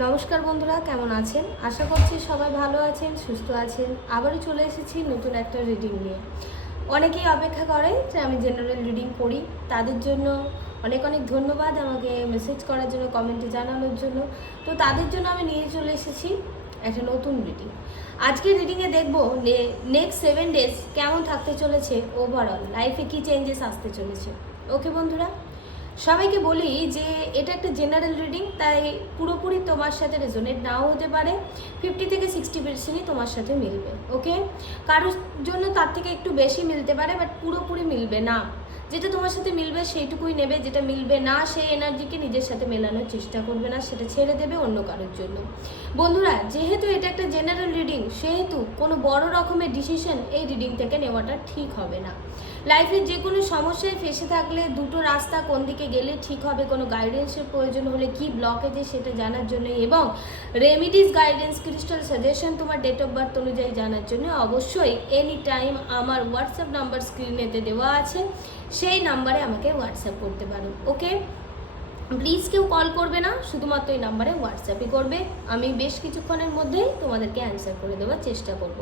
নমস্কার বন্ধুরা, কেমন আছেন? আশা করছি সবাই ভালো আছেন, সুস্থ আছেন। আবারও চলে এসেছি নতুন একটা রিডিং নিয়ে। অনেকেই অপেক্ষা করে যে আমি জেনারেল রিডিং করি, তাদের জন্য অনেক অনেক ধন্যবাদ আমাকে মেসেজ করার জন্য, কমেন্টে জানানোর জন্য। তো তাদের জন্য আমি নিয়ে চলে এসেছি একটা নতুন রিডিং। আজকে রিডিংয়ে দেখব নেক্সট 7 ডেজ কেমন থাকতে চলেছে, ওভারঅল লাইফে কী চেঞ্জেস আসতে চলেছে। ওকে বন্ধুরা, সবাইকে বলি যে এটা একটা জেনারেল রিডিং, তাই পুরোপুরি তোমার সাথে রেজোনেট নাও হতে পারে। 50 থেকে 60% তোমার সাথে মিলবে। ওকে, কারোর জন্য তার থেকে একটু বেশি মিলতে পারে, বাট পুরোপুরি মিলবে না। যেটা তোমার সাথে মিলবে সেইটুকুই নেবে, যেটা মিলবে না সেই এনার্জিকে নিজের সাথে মেলানোর চেষ্টা করবে না, সেটা ছেড়ে দেবে অন্য কারোর জন্য। বন্ধুরা, যেহেতু এটা একটা জেনারেল রিডিং, সেহেতু কোনো বড় রকমের ডিসিশন এই রিডিং থেকে নেওয়াটা ঠিক হবে না। লাইফের যে কোনো সমস্যায় ফেসে থাকলে দুটো রাস্তা কোন দিকে গেলে ঠিক হবে, কোনো গাইডেন্সের প্রয়োজন হলে কি ব্লকেজে সেটা জানার জন্য, এবং রেমিডিস, গাইডেন্স, ক্রিস্টাল সাজেশন তোমার ডেট অফ বার্থ অনুযায়ী জানার জন্য অবশ্যই এনি টাইম আমার হোয়াটসঅ্যাপ নাম্বার স্ক্রিনেতে দেওয়া আছে, সেই নাম্বারে আমাকে হোয়াটসঅ্যাপ করতে পারো। ওকে, প্লিজ কেউ কল করবে না, শুধুমাত্র এই নাম্বারে হোয়াটসঅ্যাপই করবে। আমি বেশ কিছুক্ষণের মধ্যেই তোমাদেরকে অ্যান্সার করে দেওয়ার চেষ্টা করব।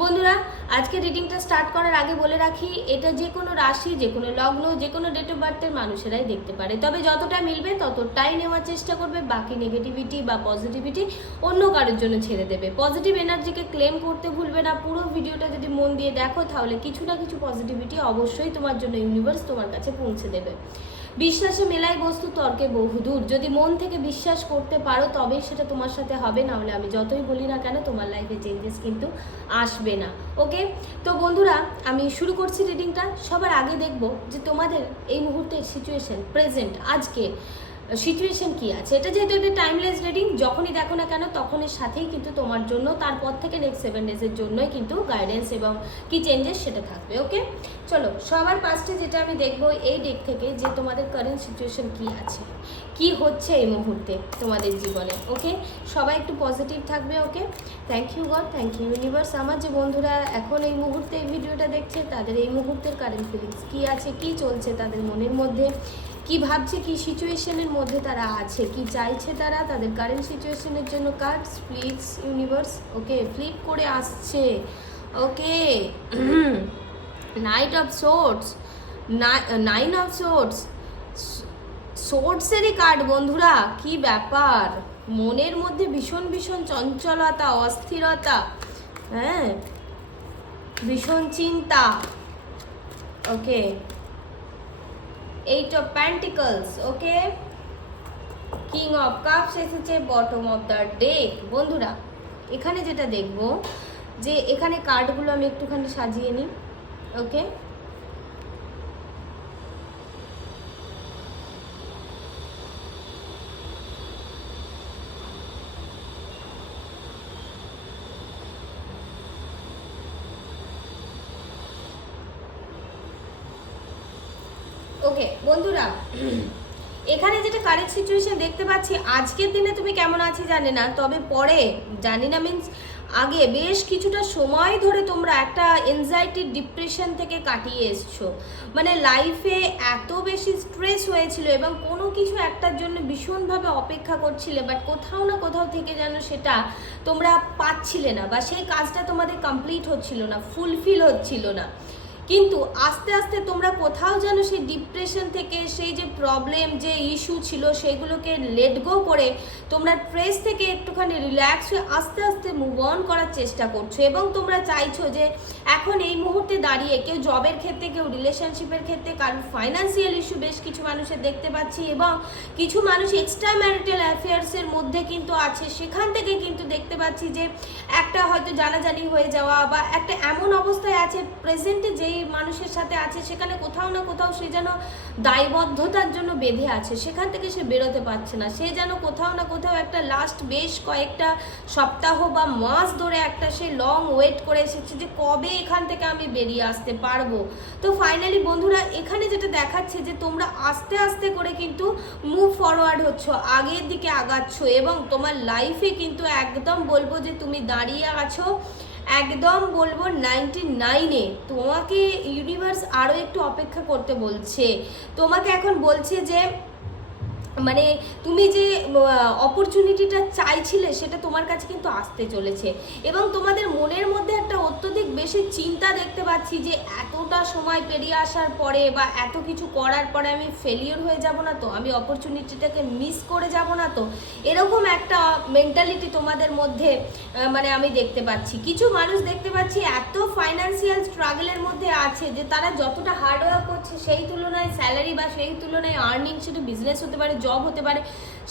বন্ধুরা, আজকে রিডিংটা স্টার্ট করার আগে বলে রাখি, এটা যে কোনো রাশি, যে কোনো লগ্ন, যে কোনো ডেট অফ বার্থের মানুষেরাই দেখতে পারে, তবে যতটা মিলবে ততটাই নেওয়ার চেষ্টা করবে। বাকি নেগেটিভিটি বা পজিটিভিটি অন্য কারোর জন্য ছেড়ে দেবে। পজিটিভ এনার্জিকে ক্লেম করতে ভুলবে না। পুরো ভিডিওটা যদি মন দিয়ে দেখো, তাহলে কিছু না কিছু পজিটিভিটি অবশ্যই তোমার জন্য ইউনিভার্স তোমার কাছে পৌঁছে দেবে। বিশ্বাসে মেলাই বস্তু, তর্কে বহুদূর। যদি মন থেকে বিশ্বাস করতে পারো তবেই সেটা তোমার সাথে হবে, না হলে আমি যতই বলি না কেন তোমার লাইফে চেঞ্জেস কিন্তু আসবে না। ওকে, তো বন্ধুরা আমি শুরু করছি রিডিংটা। সবার আগে দেখব যে তোমাদের এই মুহূর্তের সিচুয়েশন, প্রেজেন্ট আজকে সিচুয়েশন কি আছে। এটা যেহেতু একটা টাইমলেস রিডিং, যখনই দেখো না কেন তখনের সাথেই কিন্তু তোমার জন্য তারপর থেকে নেক্সট 7 ডেজের জন্যই কিন্তু গাইডেন্স এবং কি চেঞ্জেস সেটা থাকবে। ওকে, চলো সবার ফার্স্টে যেটা আমি দেখবো এই ডেক থেকে, যে তোমাদের কারেন্ট সিচুয়েশন কি আছে, কি হচ্ছে এই মুহূর্তে তোমাদের জীবনে। ওকে, সবাই একটু পজিটিভ থাকবে। Okay, thank you God, thank you universe. আমার যে বন্ধুরা এখন এই মুহূর্তে এই ভিডিওটা দেখছে, তাদের এই মুহূর্তের কারেন্ট ফিলিংস কি আছে, কি চলছে তাদের মনের মধ্যে, কি ভাবছে, কি সিচুয়েশনের মধ্যে তারা আছে, কি চাইছে তারা, তাদের কারেন্ট সিচুয়েশনের জন্য cards please universe. Okay, flip করে আসছে। Okay, knight of swords, nine of swords, সোর্ডসেরই কার্ড। বন্ধুরা, কি ব্যাপার, মনের মধ্যে ভীষণ ভীষণ চঞ্চলতা, অস্থিরতা, হ্যাঁ, ভীষণ চিন্তা। ওকে, 8 of Pentacles, okay, king of cups এসেছে বটম অফ দ্য ডেক। বন্ধুরা, এখানে যেটা দেখব যে এখানে কার্ডগুলো আমি একটুখানি সাজিয়ে নিই। ওকে, ওকে বন্ধুরা, এখানে যেটা কারেন্ট সিচুয়েশন দেখতে পাচ্ছি, আজকের দিনে তুমি কেমন আছি জানি না, তবে পরে জানি না মিন্স আগে বেশ কিছুটা সময় ধরে তোমরা একটা এনজাইটি, ডিপ্রেশন থেকে কাটিয়ে এসছো। মানে লাইফে এত বেশি স্ট্রেস হয়েছিল এবং কোনো কিছু একটার জন্য ভীষণভাবে অপেক্ষা করছিলে, বাট কোথাও না কোথাও থেকে যেন সেটা তোমরা পাচ্ছিলে না, বা সেই কাজটা তোমাদের কমপ্লিট হচ্ছিল না, ফুলফিল হচ্ছিল না। কিন্তু আস্তে আস্তে তোমরা কোথাও যেন সেই ডিপ্রেশন থেকে, সেই যে প্রবলেম, যে ইস্যু ছিল, সেগুলোকে লেট গো করে তোমরা স্ট্রেস থেকে একটুখানি রিল্যাক্স হয়ে আস্তে আস্তে মুভ অন করার চেষ্টা করছো। এবং তোমরা চাইছো যে এখন এই মুহূর্তে দাঁড়িয়ে, কেউ জবের ক্ষেত্রে, কেউ রিলেশনশিপের ক্ষেত্রে, কারণ ফাইন্যান্সিয়াল ইস্যু বেশ কিছু মানুষের দেখতে পাচ্ছি, এবং কিছু মানুষ এক্সট্রা ম্যারিটাল অ্যাফেয়ার্সের মধ্যে কিন্তু আছে, সেখান থেকে কিন্তু দেখতে পাচ্ছি যে একটা হয়তো জানাজানি হয়ে যাওয়া, বা একটা এমন অবস্থায় আছে প্রেজেন্টে যেই মানুষের সাথে আছে, সেখানে কোথাও না কোথাও সে যেন দায়বদ্ধতার জন্য বেঁধে আছে, সেখান থেকে সে বেরোতে পারছে না। সে যেন কোথাও না কোথাও একটা লাস্ট বেশ কয়েকটা সপ্তাহ বা মাস ধরে একটা সে লং ওয়েট করে এসেছে যে কবে এখান থেকে আমি বেরিয়ে আসতে পারবো। তো ফাইনালি বন্ধুরা, এখানে যেটা দেখাচ্ছে যে তোমরা আস্তে আস্তে করে কিন্তু মুভ ফরওয়ার্ড হচ্ছ, আগের দিকে আগাচ্ছ, এবং তোমার লাইফে কিন্তু একদম বলবো যে তুমি দাঁড়িয়ে আছো, একদম বলবো 99-এ। তোমাকে ইউনিভার্স আরও একটু অপেক্ষা করতে বলছে। তোমাকে এখন বলছে যে মানে তুমি যে অপরচুনিটিটা চাইছিলে সেটা তোমার কাছে কিন্তু আসতে চলেছে। এবং তোমাদের মনের মধ্যে একটা অত্যধিক বেশি চিন্তা দেখতে পাচ্ছি যে এতটা সময় পেরিয়ে আসার পরে বা এত কিছু করার পরে আমি ফেলিওর হয়ে যাব না তো, আমি অপরচুনিটিটাকে মিস করে যাব না তো, এরকম একটা মেন্টালিটি তোমাদের মধ্যে মানে আমি দেখতে পাচ্ছি। কিছু মানুষ দেখতে পাচ্ছি এত ফাইন্যান্সিয়াল স্ট্রাগলের মধ্যে আছে যে তারা যতটা হার্ডওয়ার্ক করছে সেই তুলনায় স্যালারি বা সেই তুলনায় আর্নিং, সেটা বিজনেস হতে পারে, জব হতে পারে,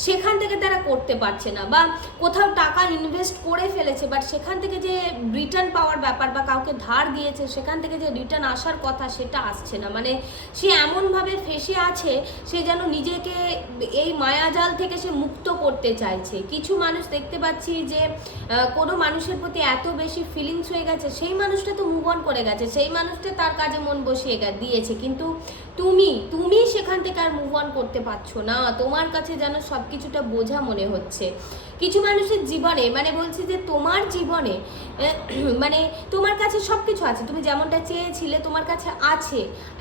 সেখান থেকে তারা করতে পারছে না। বা কোথাও টাকা ইনভেস্ট করে ফেলেছে বাট সেখান থেকে যে রিটার্ন পাওয়ার ব্যাপার বা কাউকে ধার দিয়েছে সেখান থেকে যে রিটার্ন আসার কথা সেটা আসছে না। মানে সে এমনভাবে ফেসে আছে সে যেন নিজেকে এই মায়াজাল থেকে সে মুক্ত করতে চাইছে। কিছু মানুষ দেখতে পাচ্ছি যে কোনো মানুষের প্রতি এত বেশি ফিলিংস হয়ে গেছে, সেই মানুষটা তো মুভ অন করে গেছে, সেই মানুষটা তার কাজে মন বসিয়ে দিয়েছে, কিন্তু তুমি সেখান থেকে আর মুভ অন করতে পারছো না। তোমার কাছে যেন সব কিছুটা বোঝা মনে হচ্ছে। কিছু মানুষের জীবনে মানে বলছি যে তোমার জীবনে মানে তোমার কাছে সব কিছু আছে, তুমি যেমনটা চেয়েছিলে তোমার কাছে আছে।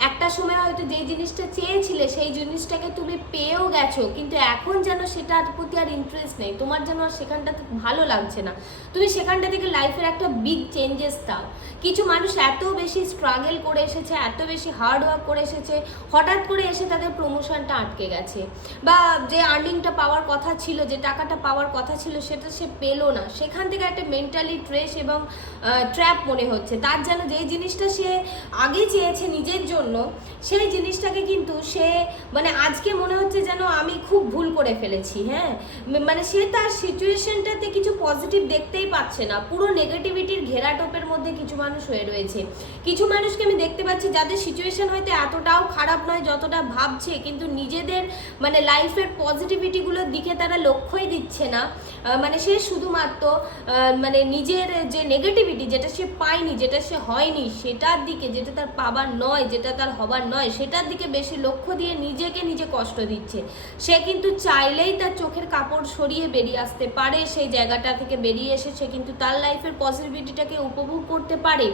একটা সময় হয়তো যেই জিনিসটা চেয়েছিলে সেই জিনিসটাকে তুমি পেয়েও গেছো, কিন্তু এখন যেন সেটার প্রতি আর ইন্টারেস্ট নেই, তোমার যেন আর সেখানটাতে ভালো লাগছে না, তুমি সেখানটা থেকে লাইফের একটা বিগ চেঞ্জেস দাও। কিছু মানুষ এত বেশি স্ট্রাগল করে এসেছে, এত বেশি হার্ড ওয়ার্ক করে এসেছে, হঠাৎ করে এসে তাদের প্রমোশনটা আটকে গেছে, বা যে আর্নিংটা পাওয়ার কথা ছিল, যে টাকাটা পাওয়ার কথা ছিল সেটা সে পেলো না। সেখান থেকে একটা মেন্টালি ট্রেস এবং ট্র্যাপ মনে হচ্ছে তার, যেন যেই জিনিসটা সে আগে চেয়েছে নিজের জন্য সেই জিনিসটাকে কিন্তু সে মানে আজকে মনে হচ্ছে যেন আমি খুব ভুল করে ফেলেছি। হ্যাঁ, মানে সে তার সিচুয়েশনটাতে কিছু পজিটিভ দেখতেই পাচ্ছে না, পুরো নেগেটিভিটির ঘেরাটোপের মধ্যে কিছু মানুষ হয়ে রয়েছে। কিছু মানুষকে আমি দেখতে পাচ্ছি যাদের সিচুয়েশন হয়তো এতটাও খারাপ নয় যতটা ভাবছে, কিন্তু নিজেদের মানে লাইফের পজিটিভিটিগুলোর দিকে তারা লক্ষ্যই দিচ্ছে না। মানে সে শুধুমাত্র মানে নিজের যে নেগেটিভিটি, যেটা সে পায়নি, যেটা সে হয়নি সেটার দিকে, যেটা তার পাবার নয়, যেটা তার হবার নয় সেটার দিকে বেশি লক্ষ্য দিয়ে নিজেকে নিজে কষ্ট দিচ্ছে। সে কিন্তু চাইলেই তার চোখের কাপড় সরিয়ে বেরিয়ে আসতে পারে, সেই জায়গাটা থেকে বেরিয়ে এসে সে কিন্তু তার লাইফের পজিটিভিটিটাকে উপভোগ করতে পারে।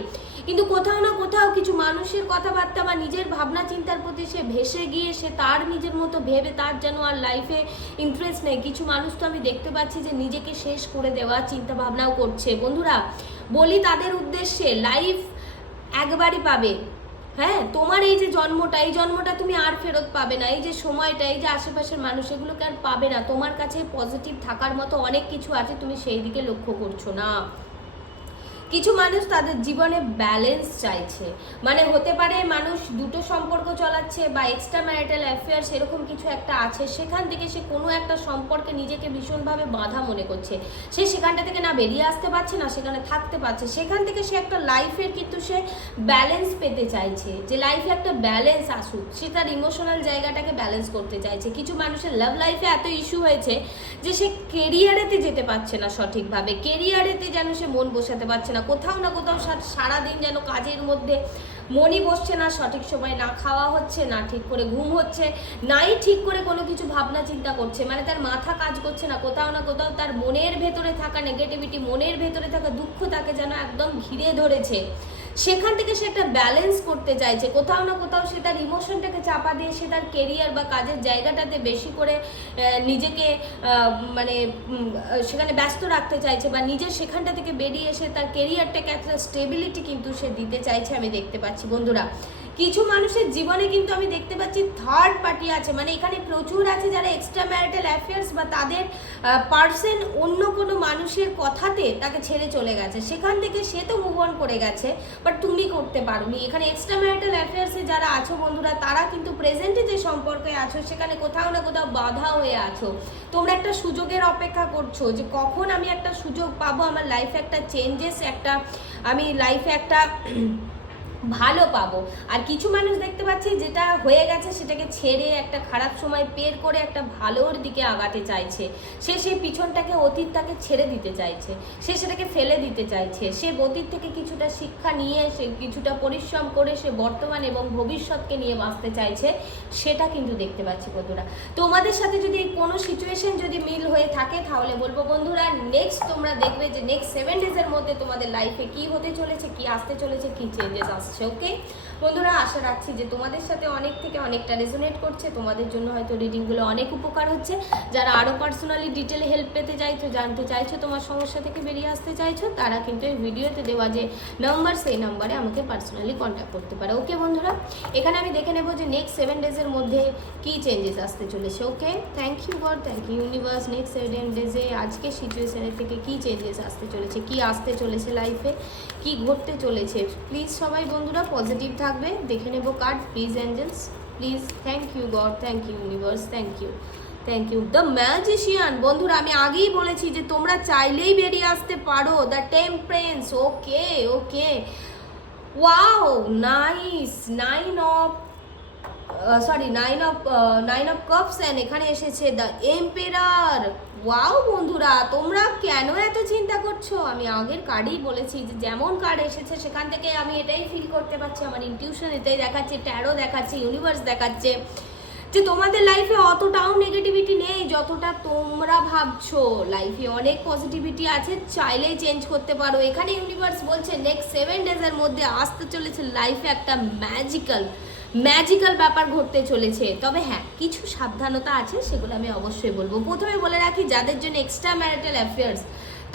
কিন্তু কোথাও না কোথাও কিছু মানুষের কথাবার্তা বা নিজের ভাবনা চিন্তার প্রতি সে ভেসে গিয়ে সে তার নিজের মতো ভেবে তার যেন আর লাইফে ইন্টারেস্ট নেই। কিছু মানুষ তো আমি দেখতে পাচ্ছি যে নিজেকে শেষ করে দেওয়ার চিন্তা ভাবনাও করছে। বন্ধুরা বলি তাদের উদ্দেশ্যে, লাইফ একবারই পাবে। হ্যাঁ, তোমার এই যে জন্মটা, এই জন্মটা তুমি আর ফেরত পাবে না। এই যে সময়টা, এই যে আশেপাশের মানুষ, এগুলোকে আর পাবে না। তোমার কাছে পজিটিভ থাকার মতো অনেক কিছু আছে, তুমি সেই দিকে লক্ষ্য করছো না। কিছু মানুষ তাদের জীবনে ব্যালেন্স চাইছে, মানে হতে পারে মানুষ দুটো সম্পর্ক চালাচ্ছে বা এক্সট্রা ম্যারিটাল অ্যাফেয়ার্স এরকম কিছু একটা আছে, সেখান থেকে সে কোনো একটা সম্পর্কে নিজেকে ভীষণভাবে বাধা মনে করছে, সে সেখানটা থেকে না বেরিয়ে আসতে পারছে না সেখানে থাকতে পারছে। সেখান থেকে সে একটা লাইফের কিন্তু সে ব্যালেন্স পেতে চাইছে, যে লাইফে একটা ব্যালেন্স আসুক, সে তার ইমোশনাল জায়গাটাকে ব্যালেন্স করতে চাইছে। কিছু মানুষের লাভ লাইফে এত ইস্যু হয়েছে যে সে কেরিয়ারেতে যেতে পারছে না সঠিকভাবে, কেরিয়ারেতে যেন সে মন বসাতে পারছে না, কোথাও না কোথাও সারাদিন যেন কাজের মধ্যে মনই বসছে না, সঠিক সময় না খাওয়া হচ্ছে, না ঠিক করে ঘুম হচ্ছে, নাই ঠিক করে কোনো কিছু ভাবনা চিন্তা করছে, মানে তার মাথা কাজ করছে না। কোথাও না কোথাও তার মনের ভেতরে থাকা নেগেটিভিটি, মনের ভেতরে থাকা দুঃখ তাকে যেন একদম ঘিরে ধরেছে। সেখান থেকে সে একটা ব্যালেন্স করতে চাইছে, কোথাও না কোথাও সে তার ইমোশনটাকে চাপা দিয়ে সে তার কেরিয়ার বা কাজের জায়গাটাতে বেশি করে নিজেকে মানে সেখানে ব্যস্ত রাখতে চাইছে, বা নিজের সেখানটা থেকে বেরিয়ে এসে তার কেরিয়ারটাকে একটা স্টেবিলিটি কিন্তু সে দিতে চাইছে, আমি দেখতে পাচ্ছি। বন্ধুরা কিছু মানুষের জীবনে কিন্তু আমি দেখতে পাচ্ছি থার্ড পার্টি আছে, মানে এখানে প্রচুর আছে যারা এক্সট্রা ম্যারিটাল অ্যাফেয়ার্স বা তাদের পার্সন অন্য কোনো মানুষের কথাতে তাকে ছেড়ে চলে গেছে, সেখান থেকে সে তো মুভ অন করে গেছে, বাট তুমি করতে পারোনি। এখানে এক্সট্রা ম্যারিটাল অ্যাফেয়ার্সে যারা আছো বন্ধুরা, তারা কিন্তু প্রেজেন্টে যে সম্পর্কে আছো সেখানে কোথাও না কোথাও বাধা হয়ে আছো। তোমরা একটা সুযোগের অপেক্ষা করছো যে কখন আমি একটা সুযোগ পাবো, আমার লাইফে একটা চেঞ্জেস, একটা আমি লাইফে একটা ভালো পাবো। আর কিছু মানুষ দেখতে পাচ্ছি যেটা হয়ে গেছে সেটাকে ছেড়ে একটা খারাপ সময় পের করে একটা ভালোর দিকে আগাতে চাইছে, সে সেই পিছনটাকে অতীতটাকে ছেড়ে দিতে চাইছে, সে সেটাকে ফেলে দিতে চাইছে, সে অতীত থেকে কিছুটা শিক্ষা নিয়ে সে কিছুটা পরিশ্রম করে সে বর্তমান এবং ভবিষ্যৎকে নিয়ে বাঁচতে চাইছে, সেটা কিন্তু দেখতে পাচ্ছি। বন্ধুরা তোমাদের সাথে যদি কোনো সিচুয়েশন যদি মিল হয়ে থাকে তাহলে বলবো বন্ধুরা নেক্সট তোমরা দেখবে যে নেক্সট 7 ডেজের মধ্যে তোমাদের লাইফে কি হতে চলেছে, কি আসতে চলেছে, কি চেঞ্জেস আসছে। ওকে, বন্ধুরা আশা রাখছি যে তোমাদের সাথে অনেক থেকে অনেকটা রেজোনেট করছে, তোমাদের জন্য হয়তো রিডিংগুলো অনেক উপকার হচ্ছে। যারা আরও পার্সোনালি ডিটেলে হেল্প পেতে চাইছো, জানতে চাইছো, তোমার সমস্যা থেকে বেরিয়ে আসতে চাইছো, তারা কিন্তু এই ভিডিওতে দেওয়া যে নাম্বার, সেই নাম্বারে আমাকে পার্সোনালি কন্ট্যাক্ট করতে পারে। ওকে বন্ধুরা, এখানে আমি দেখে নেবো যে নেক্সট 7 ডেজের মধ্যে কী চেঞ্জেস আসতে চলেছে। Okay, thank you God, thank you universe. Next 7 ডেজে আজকে সিচুয়েশনের থেকে কী চেঞ্জেস আসতে চলেছে, কী আসতে চলেছে লাইফে, কি ঘটতে চলেছে। প্লিজ সবাই বন্ধুরা পজিটিভ থাকবে। দেখে নেব card, please angels please. Thank you God, thank you universe, thank you, thank you. The magician, বন্ধুরা আমি আগেই বলেছি যে তোমরা চাইলেই বেরিয়ে আসতে পারো। The temperance, okay okay, wow nice. Nine of cups and এখানে এসেছে দ্য এম্পেরার। ওয়াও বন্ধুরা, তোমরা কেন এত চিন্তা করছো? আমি আগের কার্ডেই বলেছি যে যেমন কার্ড এসেছে সেখান থেকে আমি এটাই ফিল করতে পারছি, আমার ইনটিউশন এটাই দেখাচ্ছে, ট্যারো দেখাচ্ছে, ইউনিভার্স দেখাচ্ছে যে তোমাদের লাইফে অতটাও নেগেটিভিটি নেই যতটা তোমরা ভাবছো। লাইফে অনেক পজিটিভিটি আছে, চাইলেই চেঞ্জ করতে পারো। এখানে ইউনিভার্স বলছে নেক্সট 7 ডেজের মধ্যে আসতে চলেছে লাইফে একটা ম্যাজিক্যাল ব্যাপার ঘটতে চলেছে। তবে হ্যাঁ, কিছু সাবধানতা আছে, সেগুলো আমি অবশ্যই বলবো। প্রথমে বলে রাখি, যাদের জন্য এক্সট্রা ম্যারিটাল অ্যাফেয়ার্স,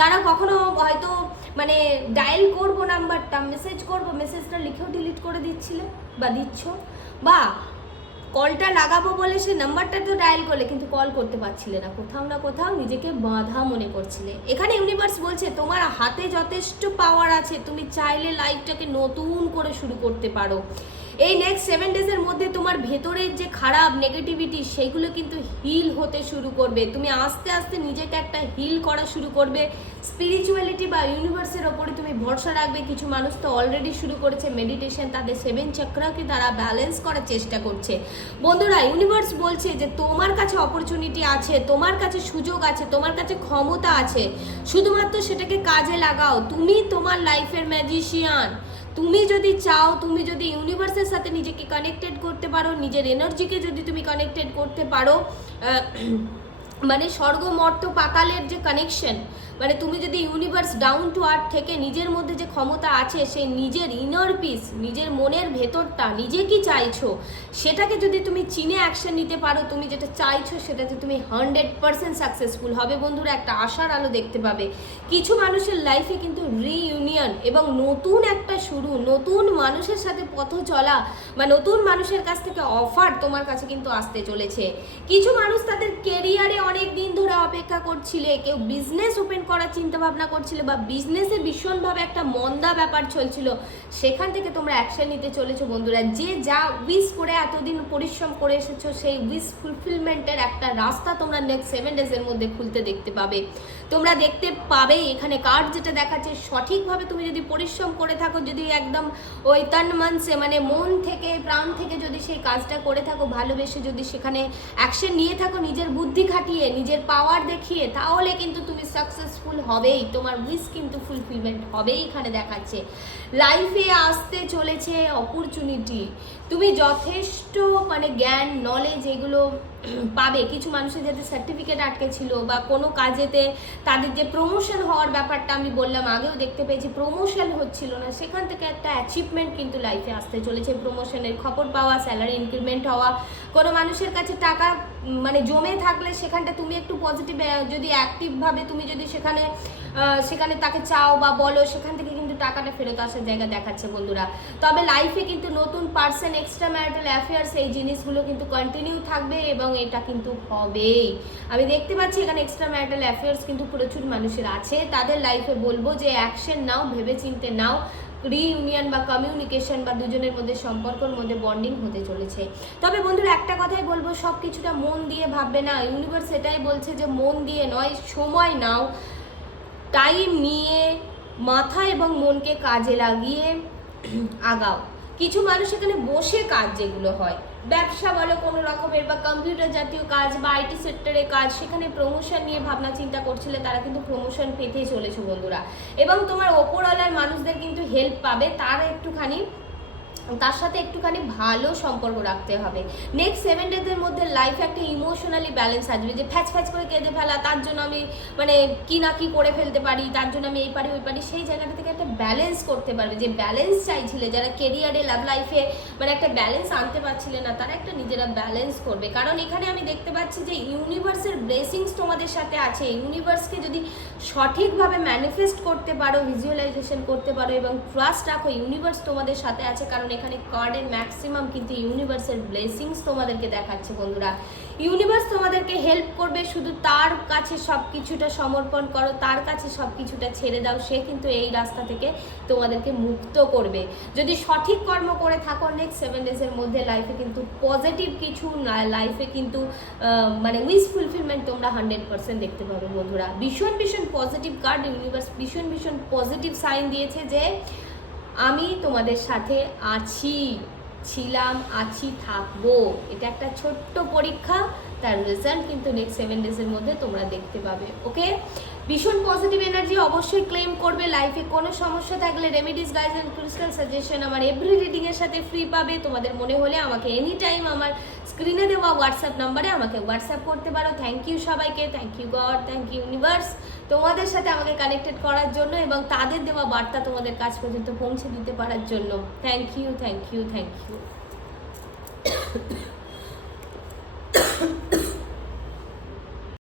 তারা কখনো হয়তো মানে ডায়াল করবো নাম্বারটা, মেসেজ করবো, মেসেজটা লিখেও ডিলিট করে দিচ্ছিলে বা দিচ্ছ, বা কলটা লাগাবো বলে সে নাম্বারটা তো ডায়াল করলে কিন্তু কল করতে পারছিলে না, কোথাও না কোথাও নিজেকে বাধা মনে করছিলে। এখানে ইউনিভার্স বলছে তোমার হাতে যথেষ্ট পাওয়ার আছে, তুমি চাইলে লাইফটাকে নতুন করে শুরু করতে পারো। এই নেক্সট 7 ডেজের মধ্যে তোমার ভেতরের যে খারাপ নেগেটিভিটি সেইগুলো কিন্তু হিল হতে শুরু করবে। তুমি আস্তে আস্তে নিজেকে একটা হিল করা শুরু করবে। স্পিরিচুয়ালিটি বা ইউনিভার্সের ওপরে তুমি ভরসা রাখবে। কিছু মানুষ তো অলরেডি শুরু করেছে মেডিটেশন, তাদের 7 চক্রাকে তারা ব্যালেন্স করার চেষ্টা করছে। বন্ধুরা ইউনিভার্স বলছে যে তোমার কাছে অপরচুনিটি আছে, তোমার কাছে সুযোগ আছে, তোমার কাছে ক্ষমতা আছে, শুধুমাত্র সেটাকে কাজে লাগাও। তুমি তোমার লাইফের ম্যাজিশিয়ান। তুমি যদি চাও, তুমি যদি ইউনিভার্সের সাথে নিজেকে কানেক্টেড করতে পারো, নিজের এনার্জিকে যদি তুমি কানেক্টেড করতে পারো, মানে স্বর্গ মর্ত পাতালের যে কানেকশন, মানে তুমি যদি ইউনিভার্স ডাউন টু আর্থ থেকে নিজের মধ্যে যে ক্ষমতা আছে, সেই নিজের ইনার পিস, নিজের মনের ভেতরটা, নিজে কি চাইছো সেটাকে যদি তুমি চিনে অ্যাকশন নিতে পারো, তুমি যেটা চাইছো সেটাতে তুমি 100% সাকসেসফুল হবে। বন্ধুরা একটা আশার আলো দেখতে পাবে। কিছু মানুষের লাইফে কিন্তু রিইউনিয়ন এবং নতুন একটা শুরু, নতুন মানুষের সাথে পথ চলা বা নতুন মানুষের কাছ থেকে অফার তোমার কাছে কিন্তু আসতে চলেছে। কিছু মানুষ তাদের কেরিয়ারে অনেক দিন ধরে অপেক্ষা করছিলে, কেউ বিজনেস ওপেন করার চিন্তা ভাবনা করছিল বা বিজনেসে ভীষণভাবে একটা মন্দা ব্যাপার চলছিল, সেখান থেকে তোমরা অ্যাকশন নিতে চলেছো। বন্ধুরা যে যা উইশ করে এতদিন পরিশ্রম করে এসেছো, সেই উইশ ফুলফিলমেন্টের একটা রাস্তা তোমরা নেক্সট 7 ডেজের মধ্যে খুলতে দেখতে পাবে। তোমরা দেখতে পাবে এখানে কার্ড যেটা দেখাচ্ছে, সঠিকভাবে তুমি যদি পরিশ্রম করে থাকো, যদি একদম ওই তন মনসে মানে মন থেকে প্রাণ থেকে যদি সেই কাজটা করে থাকো, ভালোবেসে যদি সেখানে অ্যাকশন নিয়ে থাকো, নিজের বুদ্ধি খাটিয়ে, নিজের পাওয়ার দেখিয়ে, তাহলে কিন্তু তুমি সাকসেসফুল হবেই, তোমার উইশ কিন্তু ফুলফিলমেন্ট হবেই। এখানে দেখাচ্ছে লাইফে আসতে চলেছে অপরচুনিটি। তুমি যথেষ্ট মানে জ্ঞান, নলেজ এগুলো পাবে। কিছু মানুষের যাদের সার্টিফিকেট আটকে ছিল বা কোনো কাজেতে তাদের যে প্রমোশন হওয়ার ব্যাপারটা আমি বললাম, আগেও দেখতে পেয়েছি প্রমোশন হচ্ছিল না, সেখান থেকে একটা অ্যাচিভমেন্ট কিন্তু লাইফে আসতে চলেছে। প্রমোশনের খবর পাওয়া, স্যালারি ইনক্রিমেন্ট হওয়া, কোনো মানুষের কাছে টাকা মানে জমে থাকলে সেখানটা তুমি একটু পজিটিভ, যদি অ্যাক্টিভভাবে তুমি যদি সেখানে তাকে চাও বা বলো, সেখান থেকে কিন্তু টাকাটা ফেরত আসার জায়গা দেখাচ্ছে। বন্ধুরা তবে লাইফে কিন্তু নতুন পার্সন, এক্সট্রা ম্যারিটাল অ্যাফেয়ার্স, এই জিনিসগুলো কিন্তু কন্টিনিউ থাকবে এবং এটা কিন্তু হবেই। আমি দেখতে পাচ্ছি এখানে এক্সট্রা ম্যারিটাল অ্যাফেয়ার্স কিন্তু প্রচুর মানুষের আছে। তাদের লাইফে বলবো যে অ্যাকশন নাও, ভেবে চিনতে নাও। রিইউনিয়ন বা কমিউনিকেশন বা দুজনের মধ্যে সম্পর্কের মধ্যে বন্ডিং হতে চলেছে। তবে বন্ধুরা একটা কথাই বলবো, সব কিছুটা মন দিয়ে ভাববে না। ইউনিভার্স এটাই বলছে যে মন দিয়ে নয়, সময় নাও, টাইম নিয়ে মাথা এবং মনকে কাজে লাগিয়ে আগাও। কিছু মানুষ এখানে বসে কাজ যেগুলো হয়, ব্যবসা বলো কোনো রকমের বা কম্পিউটার জাতীয় কাজ বা আইটি সেক্টরে কাজ, সেখানে প্রমোশন নিয়ে ভাবনা চিন্তা করছিলে, তারা কিন্তু প্রমোশন পেতেই চলেছে বন্ধুরা। এবং তোমার ওপরওয়ালার মানুষদের কিন্তু হেল্প পাবে, তার একটুখানি তার সাথে একটুখানি ভালো সম্পর্ক রাখতে হবে। নেক্সট 7 ডেজের মধ্যে লাইফে একটা ইমোশনালি ব্যালেন্স আসবে, যে ফ্যাচ ফ্যাচ করে কেঁদে ফেলা, তার জন্য আমি মানে কি না কি করে ফেলতে পারি, তার জন্য আমি এই পারি ওই পারি, সেই জায়গাটা থেকে একটা ব্যালেন্স করতে পারবে। যে ব্যালেন্স চাইছিলে, যারা কেরিয়ারে লাভ লাইফে মানে একটা ব্যালেন্স আনতে পারছিলে না, তারা একটা নিজেরা ব্যালেন্স করবে। কারণ এখানে আমি দেখতে পাচ্ছি যে ইউনিভার্সের ব্লেসিংস তোমাদের সাথে আছে। ইউনিভার্সকে যদি সঠিকভাবে ম্যানিফেস্ট করতে পারো, ভিজুয়ালাইজেশন করতে পারো এবং ট্রাস্ট রাখো, ইউনিভার্স তোমাদের সাথে আছে। কারণ এখানে কার্ডের ম্যাক্সিমাম কিন্তু ইউনিভার্সের ব্লেসিংস তোমাদেরকে দেখাচ্ছে বন্ধুরা। ইউনিভার্স তোমাদেরকে হেল্প করবে, শুধু তার কাছে সব কিছুটা সমর্পণ করো, তার কাছে সব কিছুটা ছেড়ে দাও, সে কিন্তু এই রাস্তা থেকে তোমাদেরকে মুক্ত করবে। যদি সঠিক কর্ম করে থাকো, নেক্সট 7 ডেজের মধ্যে লাইফে কিন্তু পজিটিভ কিছু লাইফে কিন্তু মানে উইশ ফুলফিলমেন্ট তোমরা 100% দেখতে পাবে বন্ধুরা। ভীষণ ভীষণ পজিটিভ কার্ড, ইউনিভার্স ভীষণ ভীষণ পজিটিভ সাইন দিয়েছে যে আমি তোমাদের সাথে আছি, ছিলাম, আছি, থাকবো। এটা একটা ছোট্ট পরীক্ষা, তার রেজাল্ট কিন্তু নেক্সট 7 ডেজের মধ্যে তোমরা দেখতে পাবে। ওকে, ভীষণ পজিটিভ এনার্জি অবশ্যই ক্লেম করবে। লাইফে কোনো সমস্যা থাকলে remedies, guides and crystal suggestion আমার এভরি রিডিংয়ের সাথে ফ্রি পাবে। তোমাদের মনে হলে আমাকে এনি টাইম আমার স্ক্রিনে দেওয়া হোয়াটসঅ্যাপ নাম্বারে আমাকে হোয়াটসঅ্যাপ করতে পারো। থ্যাংক ইউ সবাইকে, thank you God, thank you universe তোমাদের সাথে আমাকে কানেক্টেড করার জন্য এবং তাদের দেওয়া বার্তা তোমাদের কাছ পর্যন্ত পৌঁছে দিতে পারার জন্য। Thank you, thank you, thank you.